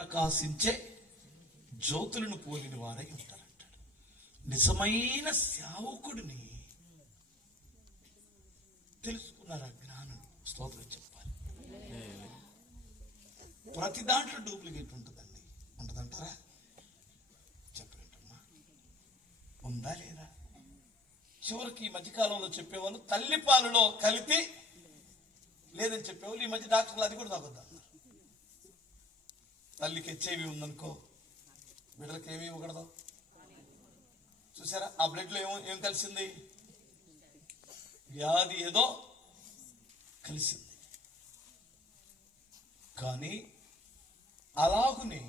ప్రకాశించే జ్యోతులను పోలిన వారై ఉంటారంటాడు. నిజమైన సేవకుడిని తెలుసుకున్నారు ఆ జ్ఞానులు. స్తోత్రం చెప్పాలి. ప్రతి దాంట్లో డూప్లికేట్ ఉంటుందండి. ఉంటుందంటారా? చెప్పంటమ్మా, ఉందా లేదా? చివరికి ఈ మధ్యకాలంలో చెప్పేవాళ్ళు తల్లి పాలలో కలిపి లేదని చెప్పేవాళ్ళు ఈ మధ్య డాక్టర్లు అది కూడా తాగొద్దు అన్నారు. తల్లికి హెచ్ఐవి ఉందనుకో, బిడ్డలకి ఏమి ఇవ్వకూడదు. చూసారా, ఆ బ్లడ్ లో ఏం కలిసింది? వ్యాధి ఏదో కలిసింది. కానీ అలాగునే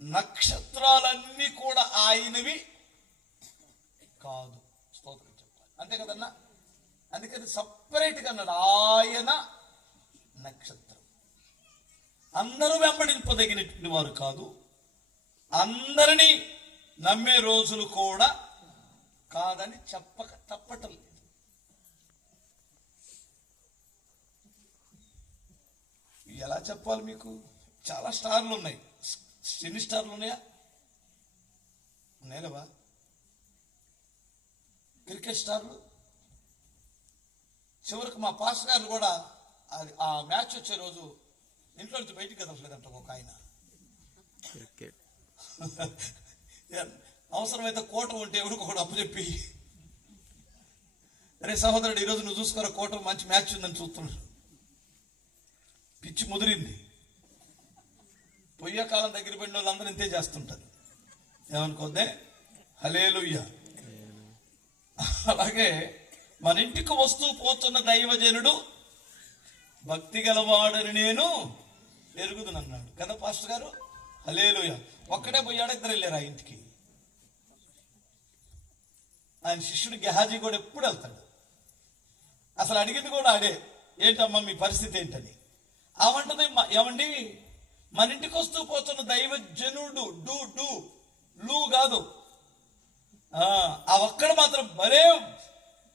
నక్షత్రాలన్నీ కూడా ఆయనవి కాదు. స్తోత్రం చెప్పాలి. అంతే కదన్నా? అందుకని సపరేట్ గా అన్నాడు, ఆయన నక్షత్రం. అందరూ వెంబడింపదగినటువంటి వారు కాదు, అందరినీ నమ్మే రోజులు కూడా కాదని చెప్పక తప్పటం లేదు. ఎలా చెప్పాలి మీకు? చాలా స్టార్లు ఉన్నాయి. సినీ స్టార్లు ఉన్నాయా? ఉన్నాయా? క్రికెట్ స్టార్లు. చివరికి మా పాస్టర్ గారు కూడా ఆ మ్యాచ్ వచ్చే రోజు ఇంట్లో నుంచి బయటికి కదలలేదంట ఒక ఆయన. అవసరమైతే కోట ఉంటే ఎవరికి ఒకటి అప్పు చెప్పి, అరే సహోదరుడు ఈరోజు నువ్వు చూసుకోరా, కోట మంచి మ్యాచ్ ఉందని చూస్తున్నాడు. పిచ్చి ముదిరింది. పొయ్యే కాలం దగ్గర పడిన వాళ్ళందరూ ఇంతే చేస్తుంటారు. ఏమనుకోద్దే, హల్లెలూయా. అలాగే మన ఇంటికి వస్తూ పోతున్న దైవజనుడు భక్తి గలవాడని నేను ఎరుగుదునన్నాడు కదా పాస్టర్ గారు. హల్లెలూయా. ఒక్కడే పోయాడు, ఇద్దరు వెళ్ళారు ఆ ఇంటికి. ఆయన శిష్యుడు గెహాజీ కూడా ఎప్పుడు వెళ్తాడు. అసలు అడిగింది కూడా ఆడే, ఏంటమ్మా మీ పరిస్థితి ఏంటని. అవంటది, ఏమండి మన ఇంటికి వస్తూ పోతున్న దైవజనుడు లూ కాదు, ఆ ఒక్కడ మాత్రం భలే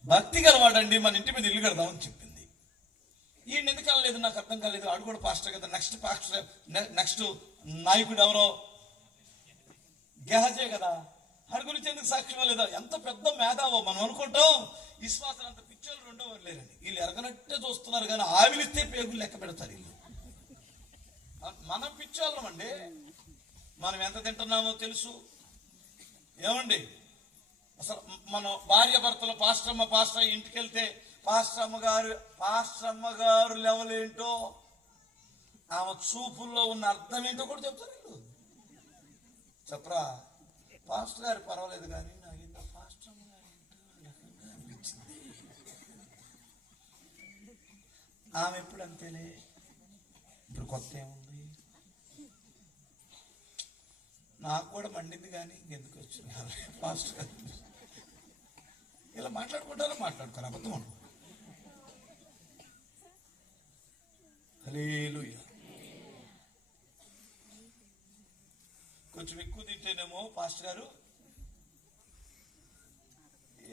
భక్తి గలవాడండి, మన ఇంటి మీద ఇల్లు కడదామని చెప్పింది. ఈయన ఎందుకు అనలేదు నాకు అర్థం కాలేదు. ఆడు కూడా పాస్టర్ కదా. నెక్స్ట్ నాయకుడు ఎవరో గెహజే కదా, ఆడి గురించి ఎందుకు సాక్ష్యం లేదా? ఎంత పెద్ద మేధావో మనం అనుకుంటాం. విశ్వాసాలు అంత పిచ్చోళ్ళు రెండో లేరని. వీళ్ళు ఎరగనట్టే చూస్తున్నారు, కానీ ఆవిలిస్తే పేగులు లెక్క పెడతారు వీళ్ళు. మనం పిచ్చోళ్ళం అండి. మనం ఎంత తింటున్నామో తెలుసు. ఏమండి, అసలు మనం భార్య భర్తలు పాస్టర్ ఇంటికి వెళ్తే పాస్టర్ అమ్మ గారు లెవెల్ ఏంటో, ఆమె చూపుల్లో ఉన్న అర్థం ఏంటో కూడా చెప్తారు వీళ్ళు. చెప్పరా, పాస్టర్ గారు పర్వాలేదు కానీ నాకు ఇంత పాస్టర్ అమ్మ గారు అనిపించింది. ఆమె ఎప్పుడు అంతేలే, ఇప్పుడు కొత్త ఏముంది. నాకు కూడా మండింది కానీ ఇంకెందుకు వచ్చింది పాస్టర్ గారు. ఇలా మాట్లాడుకోరు, అబద్ధం అనుకో. హల్లెలూయా. కొంచెం ఎక్కువ తింటేనేమో పాస్టర్ గారు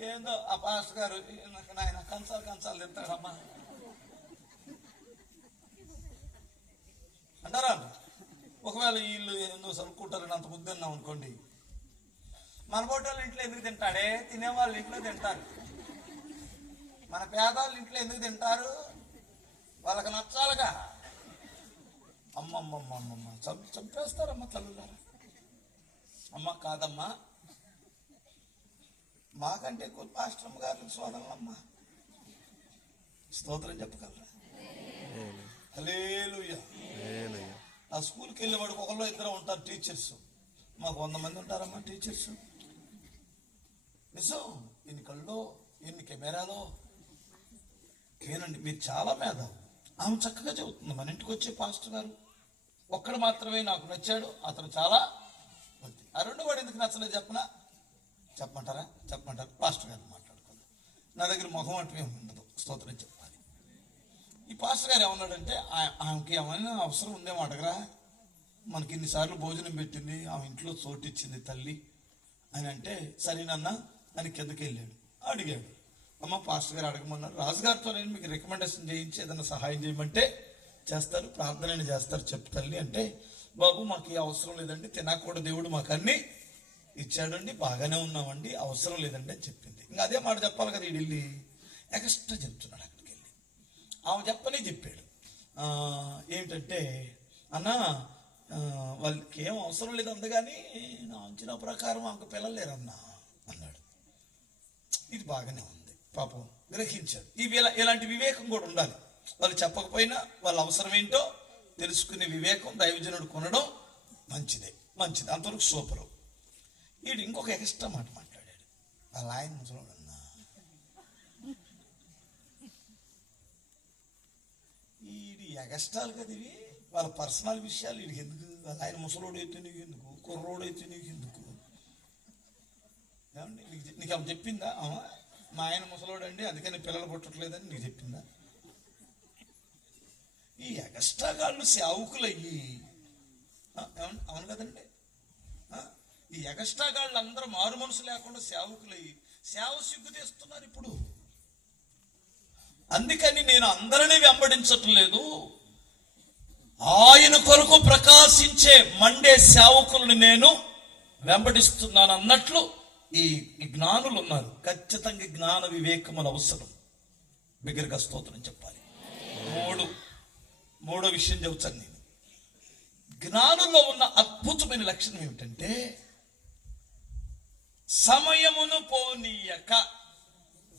ఏందో, ఆ పాస్టర్ గారు నాయన కంచాలు తింటాడమ్మా అంటారా? ఒకవేళ వీళ్ళు ఎందుకు సరుక్కుంటారని అంత ముద్దు తిన్నాం అనుకోండి, మన బోటోళ్ళ ఇంట్లో ఎందుకు తింటాడే? తినేవాళ్ళ ఇంట్లో తింటారు. మన పేదవాళ్ళ ఇంట్లో ఎందుకు తింటారు? వాళ్ళకి నచ్చాలిగా. అమ్మమ్మమ్మమ్మమ్మ చంపేస్తారమ్మ తల్లులారా. అమ్మ కాదమ్మా, మాకంటే ఎక్కువ పాస్టర్ గారికి సోదరులమ్మ. స్తోత్రం చెప్పగలరా? హల్లెలూయా. ఆ స్కూల్కి వెళ్ళేవాడికి ఒకళ్ళు ఇద్దరు ఉంటారు టీచర్స్. మాకు 100 మంది ఉంటారమ్మా టీచర్స్. నిజం. ఎన్ని కళ్ళు, ఎన్ని కెమెరాలో. ఏనండి, మీరు చాలా మేధావు. ఆమె చక్కగా చెబుతుంది. మన ఇంటికి వచ్చే పాస్టర్ గారు ఒక్కడు మాత్రమే నాకు నచ్చాడు, అతను చాలా మంచి. ఆ రెండో వాడు ఎందుకు నచ్చలేదు చెప్పమంటారు పాస్టర్ గారు మాట్లాడుకుందాం. నా దగ్గర ముఖం అంటే ఉండదు. స్తోత్రం చెప్పాలి. ఈ పాస్టర్ గారు ఏమన్నాడంటే, ఆమెకి ఏమైనా అవసరం ఉందేమో అడగరా, మనకి ఇన్నిసార్లు భోజనం పెట్టింది, ఆమె ఇంట్లో చోటిచ్చింది తల్లి అని అంటే, సరేనన్నా అని కిందకి వెళ్ళాడు. అడిగాడు, అమ్మ పాస్టర్ గారు అడగమన్నారు, రాజుగారితో నేను మీకు రికమెండేషన్ చేయించి ఏదైనా సహాయం చేయమంటే చేస్తారు, ప్రార్థన చేస్తారు. చెప్పు తల్లి అంటే, బాబు మాకు ఈ అవసరం లేదండి, తినకూడదు, దేవుడు మాకు అన్ని ఇచ్చాడండి, బాగానే ఉన్నామండి, అవసరం లేదండి అని చెప్పింది. ఇంకా అదే మాట చెప్పాలి కదా, వెళ్ళి ఎక్స్ట్రా చెప్తున్నాడు. అక్కడికి వెళ్ళి ఆమె చెప్పాడు. ఏమిటంటే, అన్న వాళ్ళకి ఏం అవసరం లేదు అందుకని నా అంచనా ప్రకారం ఆమెకు పిల్లలు లేరన్నా అన్నాడు. ఇది బాగానే ఉంది, పాపం గ్రహించాడు. ఇలాంటి వివేకం కూడా ఉండాలి. వాళ్ళు చెప్పకపోయినా వాళ్ళ అవసరం ఏంటో తెలుసుకునే వివేకం దైవజనుడు కొనడం మంచిది. అంతవరకు సూపరు. వీడు ఇంకొక ఎక్స్ట్రా మాట మాట్లాడాడు. వాళ్ళ ఆయన ముసలోడు అన్నా, వీడి ఎగస్ట్రాలు కదా ఇవి, వాళ్ళ పర్సనల్ విషయాలు వీడికి ఎందుకు? వాళ్ళ ఆయన ముసలోడు అయితే నీకు ఎందుకు, కుర్రోడు అయితే నీకు ఎందుకు? ఏమండి నీకు ఆమె చెప్పిందా? మా ఆయన ముసలోడు అండి అందుకని పిల్లలు పుట్టట్లేదని నీకు చెప్పిందా? ఈ ఎక్స్ట్రా గాళ్ళు సేవకులయ్యి, అవును కదండి, ఈ ఎక్స్ట్రా గాళ్ళు అందరూ మారు మనసు లేకుండా సేవకులయ్యి సేవ సిగ్గు తెస్తున్నారు ఇప్పుడు. అందుకని నేను అందరినీ వెంబడించటం లేదు, ఆయన కొరకు ప్రకాశించే మండే సేవకుల్ని నేను వెంబడిస్తున్నాను అన్నట్లు ఈ జ్ఞానులు ఉన్నారు. ఖచ్చితంగా జ్ఞాన వివేకములు అవసరం. బిగ్గరగా స్తోత్రం చెప్పాలి. మూడో విషయం చెబుతాను నేను. జ్ఞానుల్లో ఉన్న అద్భుతమైన లక్షణం ఏమిటంటే, సమయమును పోనీయక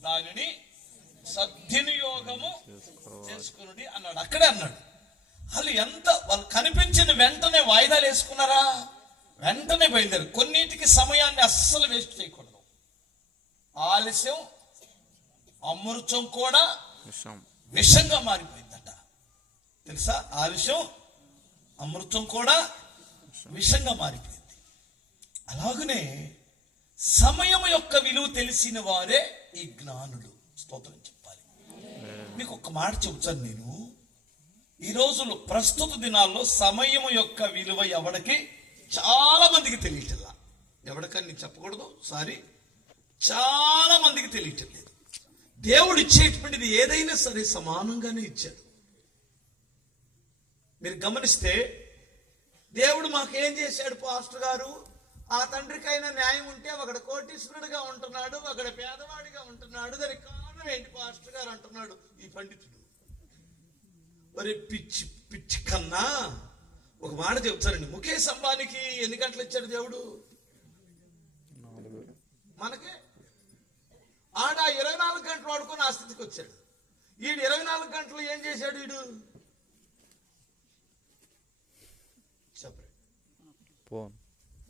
దానిని సద్వినియోగము చేసుకుని అన్నాడు. అక్కడే అన్నాడు. వాళ్ళు కనిపించిన వెంటనే వాయిదాలు వేసుకున్నారా? వెంటనే బయలుదేరు. కొన్నిటికి సమయాన్ని అస్సలు వేస్ట్ చేయకూడదు. ఆలస్యం అమృతం కూడా విషంగా మారిపోయిందట, తెలుసా? ఆలస్యం అమృతం కూడా విషంగా మారిపోయింది. అలాగనే సమయం యొక్క విలువ తెలిసిన వారే ఈ జ్ఞానులు. స్తోత్రం చెప్పాలి. మీకు ఒక మాట చెబుతాను నేను. ఈ రోజులు ప్రస్తుత దినాల్లో సమయం యొక్క విలువ ఎవడికి, చాలా మందికి తెలియటల్లా. ఎవరికని చెప్పకూడదు, చాలా మందికి తెలియటం లేదు. దేవుడు ఇచ్చేటువంటిది ఏదైనా సరే సమానంగానే ఇచ్చాడు. మీరు గమనిస్తే, దేవుడు మాకేం చేశాడు పాస్టర్ గారు? ఆ తండ్రికైనా న్యాయం ఉంటే ఒకడు కోటీశ్వరుడుగా ఉంటున్నాడు, ఒకడు పేదవాడిగా ఉంటున్నాడు, దానికి కారణం ఏంటి పాస్టర్ గారు అంటున్నాడు ఈ పండితుడు. మరి పిచ్చి కన్నా ఒక మాట చెప్తారండి. ముఖేష్ అంబానీకి ఎన్ని గంటలు ఇచ్చాడు దేవుడు? మనకే ఆడ 24 గంటలు వాడుకొని ఆ స్థితికి వచ్చాడు. వీడు 24 గంటలు ఏం చేశాడు? వీడు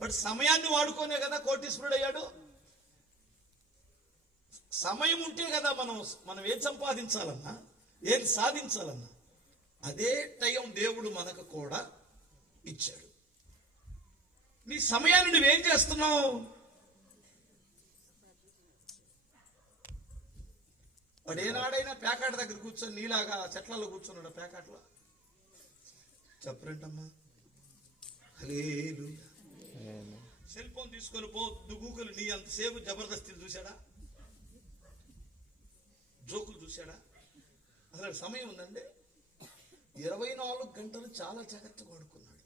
బట్ సమయాన్ని వాడుకోనే కదా కోటీశ్వరుడు అయ్యాడు. సమయం ఉంటే కదా మనం ఏం సంపాదించాలన్నా, ఏం సాధించాలన్నా, అదే టైం దేవుడు మనకు కూడా ఇచ్చాడు. నీ సమయాన్ని నువ్వేం చేస్తున్నావు? వాడు ఏనాడైనా ప్యాకాట్ దగ్గర కూర్చొని నీలాగా చెట్లలో కూర్చున్నాడు. ప్యాకాట్లో చెప్పరేంటమ్మా? హల్లెలూయా. సెల్ ఫోన్ తీసుకొని గూగుల్ నీ అంతసేపు జబర్దస్తిని చూశాడా? జోకులు చూశాడా? అసలు సమయం ఉందండి. 24 గంటలు చాలా జాగ్రత్తగా వాడుకున్నాడు.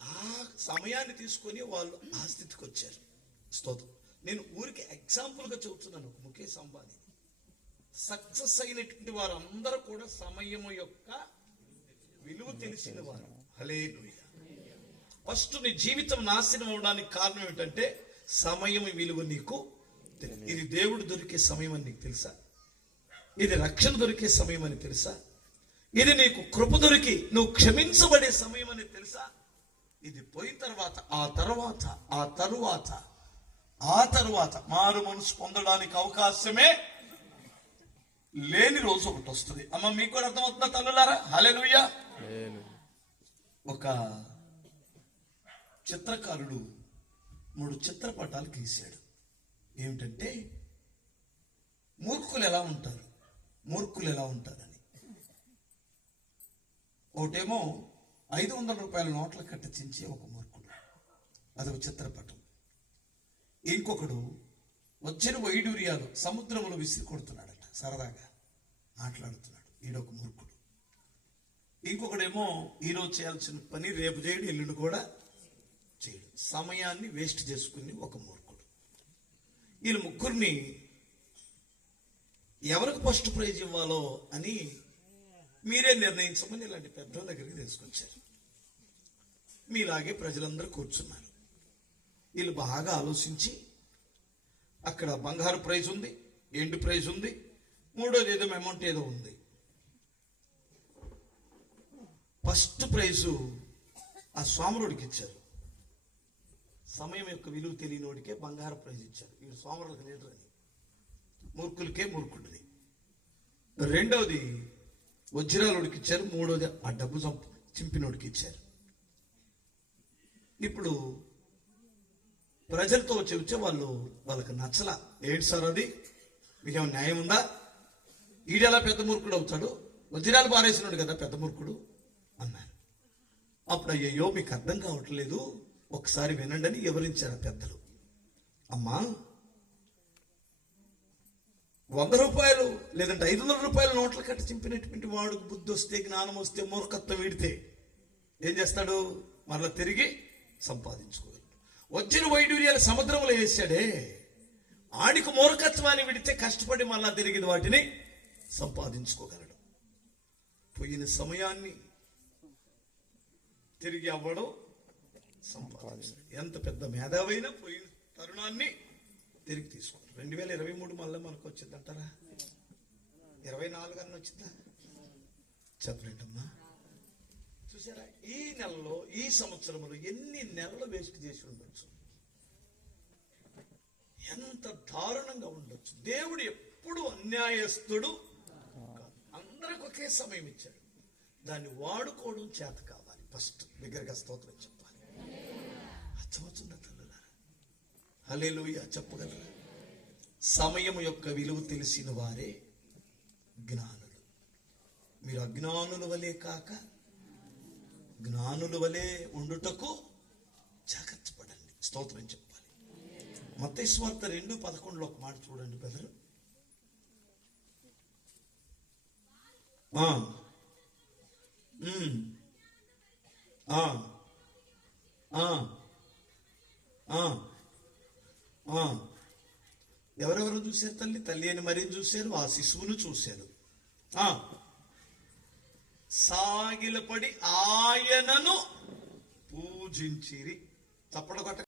ఆ సమయాన్ని తీసుకొని వాళ్ళు ఆ స్థితికి వచ్చారు. స్తోత్రం. నేను ఊరికి ఎగ్జాంపుల్గా చెబుతున్నాను. ముఖేష్ అంబానీ సక్సెస్ అయినటువంటి వారు అందరూ కూడా సమయం యొక్క విలువ తెలిసిన వారు. హల్లెలూయా. ఫస్ట్ నీ జీవితం నాశనం అవడానికి కారణం ఏంటంటే సమయం విలువ నీకు తెలియదు. ఇది దేవుడు దొరికే సమయం అని నీకు తెలుసా? ఇది రక్షణ దొరికే సమయం అని తెలుసా? ఇది నీకు కృప దొరికి నువ్వు క్షమించబడే సమయం అని తెలుసా? ఇది పోయిన తర్వాత మారు మనసు పొందడానికి అవకాశమే లేని రోజు ఒకటి వస్తుంది. అమ్మ మీకు కూడా అర్థమవుతుందా తల్లులారా? హల్లెలూయా. ఒక చిత్రకారుడు 3 చిత్రపటాలు గీశాడు. ఏమిటంటే మూర్ఖులు ఎలా ఉంటారని. ఒకటేమో 500 రూపాయల నోట్ల కట్ట చించే ఒక మూర్ఖుడు, అదొక చిత్రపటం. ఇంకొకడు వచ్చిన వైడూర్యాలు సముద్రంలో విసిరి కొడుతున్నాడట, సరదాగా మాట్లాడుతున్నాడు, ఈడొక మూర్ఖుడు. ఇంకొకడేమో ఈరోజు చేయాల్సిన పని రేపు చేయడు, ఎల్లుండి కూడా చేయడు. సమయాన్ని వేస్ట్ చేసుకుని ఒక మూర్ఖుడు. వీళ్ళ ముగ్గురిని ఎవరికి ఫస్ట్ ప్రైజ్ ఇవ్వాలో అని మీరే నిర్ణయించమని ఇలాంటి పెద్దల దగ్గరికి తీసుకొచ్చారు. మీలాగే ప్రజలందరూ కూర్చున్నారు. వీళ్ళు బాగా ఆలోచించి అక్కడ బంగారు ప్రైజ్ ఉంది, ఎండు ప్రైజ్ ఉంది, మూడోది ఏదో అమౌంట్ ఏదో ఉంది. ఫస్ట్ ప్రైజు ఆ స్వాముడికి ఇచ్చారు. సమయం యొక్క విలువ తెలియనోడికే బంగారు ప్రైజ్ ఇచ్చారు. వీడు స్వాముడికి లీడర్ అని, మూర్ఖులకే మూర్ఖుడిని. రెండవది వజ్రాలుడికి ఇచ్చారు. మూడోది ఆ డబ్బు చింపినోడికి ఇచ్చారు. ఇప్పుడు ప్రజలతో చెబితే వాళ్ళకి నచ్చలా. ఏంటి సార్ అది, మీకేమో న్యాయం ఉందా? ఈడెలా పెద్ద మూర్ఖుడు అవుతాడు, వజ్రాలు పారేసినాడు కదా పెద్ద మూర్ఖుడు అన్నారు. అప్పుడు అయ్యో మీకు అర్థం కావట్లేదు, ఒకసారి వినండి అని వివరించారు పెద్దలు. అమ్మా, 100 రూపాయలు లేదంటే 500 రూపాయల నోట్ల కట్ట చింపినటువంటి వాడికి బుద్ధి వస్తే, జ్ఞానం వస్తే, మూర్ఖత్వం వీడితే ఏం చేస్తాడు? మరలా తిరిగి సంపాదించుకోగలడు. వచ్చిన వైడూర్యాలు సముద్రంలో వేసాడే, ఆడికి మూర్ఖత్వాన్ని విడితే కష్టపడి మళ్ళా తిరిగి వాటిని సంపాదించుకోగలడు. పోయిన సమయాన్ని తిరిగి అవ్వడం సంపాదించాడు. ఎంత పెద్ద మేధావైనా పోయిన తరుణాన్ని తిరిగి తీసుకోవాలి. 2023 మళ్ళీ మనకు వచ్చిందంటారా? 24 అన్న వచ్చిందా? చెప్పలేంటమ్మా. చూసారా, ఈ నెలలో ఈ సంవత్సరంలో ఎన్ని నెలలు వేస్ట్ చేసి ఉండొచ్చు, ఎంత దారుణంగా ఉండొచ్చు. దేవుడు ఎప్పుడు అన్యాయస్తుడు కాదు. అందరికి ఒకే సమయం ఇచ్చాడు. దాన్ని వాడుకోవడం చేత కావాలి. ఫస్ట్ దగ్గరగా స్తోత్రం చెప్పాలి. అర్థమవుతుందా తల్లులారా? హల్లెలూయా చెప్పగలరా? సమయం యొక్క విలువ తెలిసిన వారే జ్ఞానులు. మీరు అజ్ఞానుల వలె కాక జ్ఞానుల వలె ఉండుటకు జాగ్రత్త పడండి. స్తోత్రం చెప్పాలి. మత్తయి సువార్త 2:11 ఒక మాట చూడండి బ్రదరు. ఎవరెవరు చూశారు? తల్లి అని మరీ చూశారు, ఆ శిశువును చూశారు. సాగిలపడి ఆయనను పూజించిరి. చప్పట కొట్ట